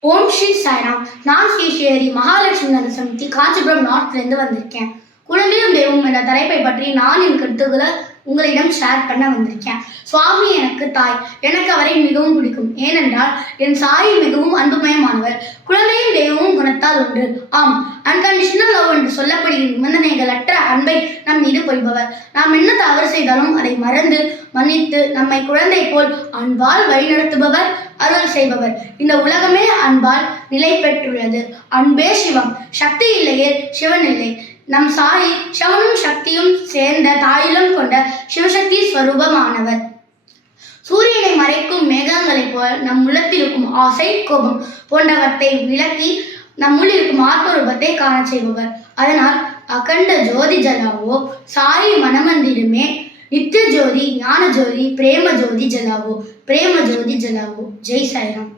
ஓம் ஸ்ரீ சாய்ராம். நான் ஸ்ரீ மகாலட்சுமி நகர் சமிதி காஞ்சிபுரம் நார்த்லேருந்து வந்திருக்கேன். குழந்தையும் தெய்வம் என்ற தலைப்பை பற்றி நான் என் கருத்துக்களை உங்களிடம் ஷேர் பண்ண வந்திருக்கேன். சுவாமி எனக்கு தாய். எனக்கு அவரை மிகவும் பிடிக்கும். ஏனென்றால் என் சாய் மிகவும் அன்புமயமானவர். குழந்தையும் தெய்வமும் குணத்தால் ஒன்று. ஆம், அன்கண்டிஷனல் லவ் என்று சொல்லப்படுகிற நிபந்தனைகள் அற்ற அன்பை நம் மீது பொய்பவர். நாம் என்ன தவறு செய்தாலும் அதை மறந்து மன்னித்து நம்மை குழந்தை போல் அன்பால் வழிநடத்துபவர், அருள் செய்பவர். இந்த உலகமே அன்பால் நிலை பெற்றுள்ளது. அன்பே சிவம். சக்தி இல்லையே சிவன் இல்லை. நம் சாயி சிவனும் சக்தியும் சேர்ந்த தாயுலம் கொண்ட சிவசக்தி ஸ்வரூபமானவர். சூரியனை மறைக்கும் மேகங்களைப் போல நம் உள்ளத்தில் இருக்கும் ஆசை, கோபம் போன்றவற்றை விளக்கி நம்முள் இருக்கும் ஆத்மரூபத்தை காண செய்பவர். அதனால் அகண்ட ஜோதி ஜலாவோ சாயி மனமந்திரமே நித்திய ஜோதி ஞான ஜோதி பிரேம ஜோதி ஜலாவோ பிரேம ஜோதி ஜலாவோ. ஜெய் சாய்ராம்.